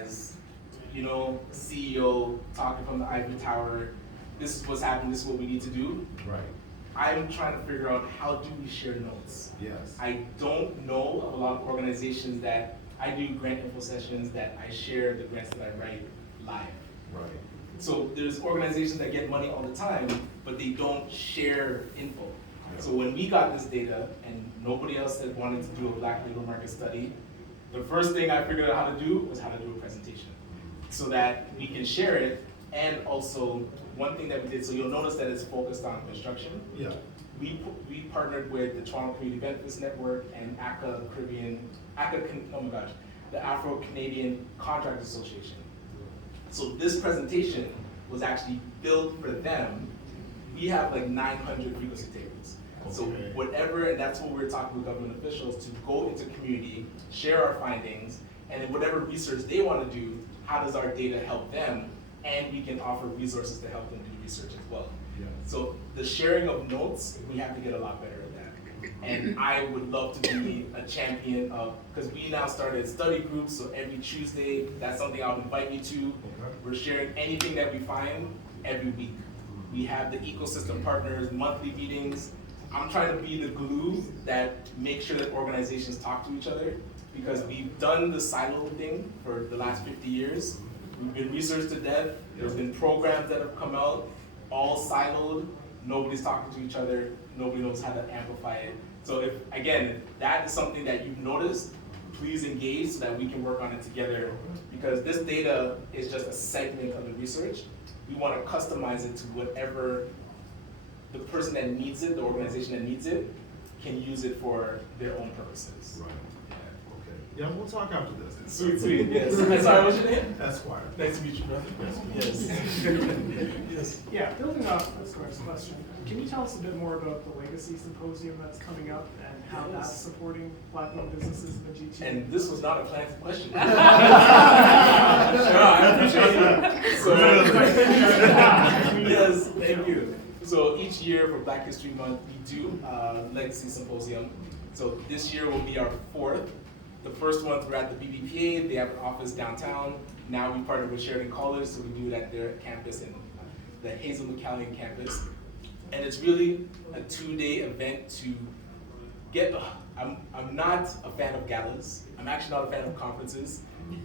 as, CEO talking from the ivory tower, this is what's happening, this is what we need to do. Right. I'm trying to figure out how do we share notes. Yes. I don't know of a lot of organizations that I do grant info sessions that I share the grants that I write live. Right. So there's organizations that get money all the time, but they don't share info. Yeah. So when we got this data and nobody else had wanted to do a Black labor market study, the first thing I figured out how to do was how to do a presentation so that we can share it. And also, one thing that we did, so you'll notice that it's focused on construction. Yeah. We partnered with the Toronto Community Benefits Network and the Afro-Canadian Contractors Association. So this presentation was actually built for them. We have like 900 frequency tables. Okay. So whatever, and that's what we're talking with government officials, to go into community, share our findings, and then whatever research they want to do, how does our data help them? And we can offer resources to help them do research as well. Yeah. So the sharing of notes, we have to get a lot better at that. And I would love to be a champion of, because we now started study groups, so every Tuesday, that's something I'll invite you to. Okay. We're sharing anything that we find every week. We have the ecosystem partners, monthly meetings. I'm trying to be the glue that makes sure that organizations talk to each other, because we've done the silo thing for the last 50 years. We've been researched to death. There's been programs that have come out, all siloed. Nobody's talking to each other. Nobody knows how to amplify it. So if, again, that is something that you've noticed, please engage so that we can work on it together, because this data is just a segment of the research. We want to customize it to whatever the person that needs it, the organization that needs it, can use it for their own purposes. Right. Okay. Yeah, we'll talk after this. Sweet, sweet, yes. I'm sorry, what's your name? Esquire. Nice to meet you, brother. Yes. Yes. Yeah, building off Esquire's question, can you tell us a bit more about the Legacy Symposium that's coming up and how that's supporting Black-owned businesses in the GTA? And this was not a planned question. Sure, I appreciate it. So, yes, thank you. So each year for Black History Month, we do Legacy Symposium. So this year will be our 4th. The first one we're at the BBPA, they have an office downtown. Now we partner with Sheridan College, so we do it at their campus in the Hazel McCallion campus. And it's really a 2-day event to get, I'm not a fan of galas. I'm actually not a fan of conferences,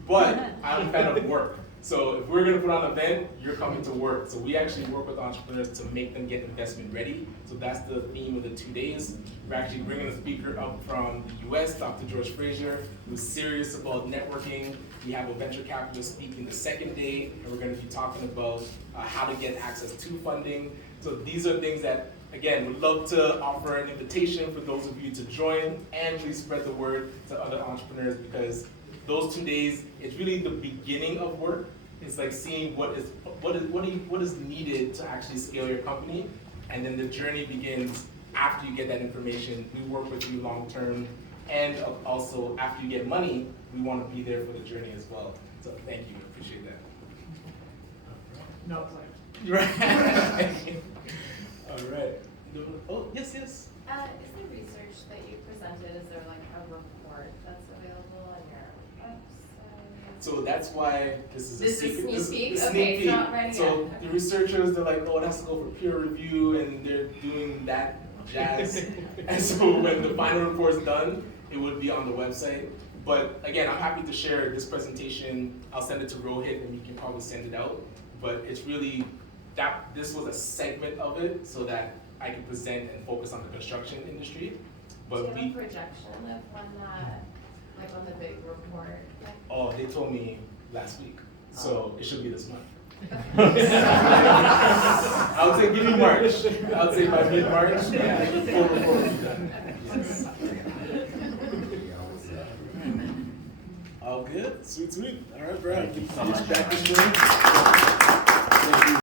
but I'm a fan of work. So if we're gonna put on an event, you're coming to work. So we actually work with entrepreneurs to make them get investment ready. So that's the theme of the 2 days. We're actually bringing a speaker up from the US, Dr. George Frazier, who's serious about networking. We have a venture capitalist speaking the second day, and we're gonna be talking about how to get access to funding. So these are things that, again, we'd love to offer an invitation for those of you to join, and please spread the word to other entrepreneurs, because those 2 days, it's really the beginning of work. It's like seeing what is needed to actually scale your company, and then the journey begins after you get that information. We work with you long term, and also after you get money, we want to be there for the journey as well. So thank you, appreciate that. No plan. Right. All right. Oh, yes, yes. Is the research that you presented, is there like a report that's available on your website? So that's why this is a secret. This is sneak peek? This Okay, sneak it's not peek. ready So yet. the researchers, they're like, oh, it has to go for peer review, and they're doing that jazz. And so when the final report's done, it would be on the website. But again, I'm happy to share this presentation. I'll send it to Rohit, and you can probably send it out. But it's really that this was a segment of it, so that I can present and focus on the construction industry. But do you have a projection of when that, like on the big report? Oh, they told me last week, so it should be this month. I would say give me March. I would say by mid-March, yeah, full report will be done. Yes. All good? Sweet, sweet. All right, bro. Get you back in the room. Thank you.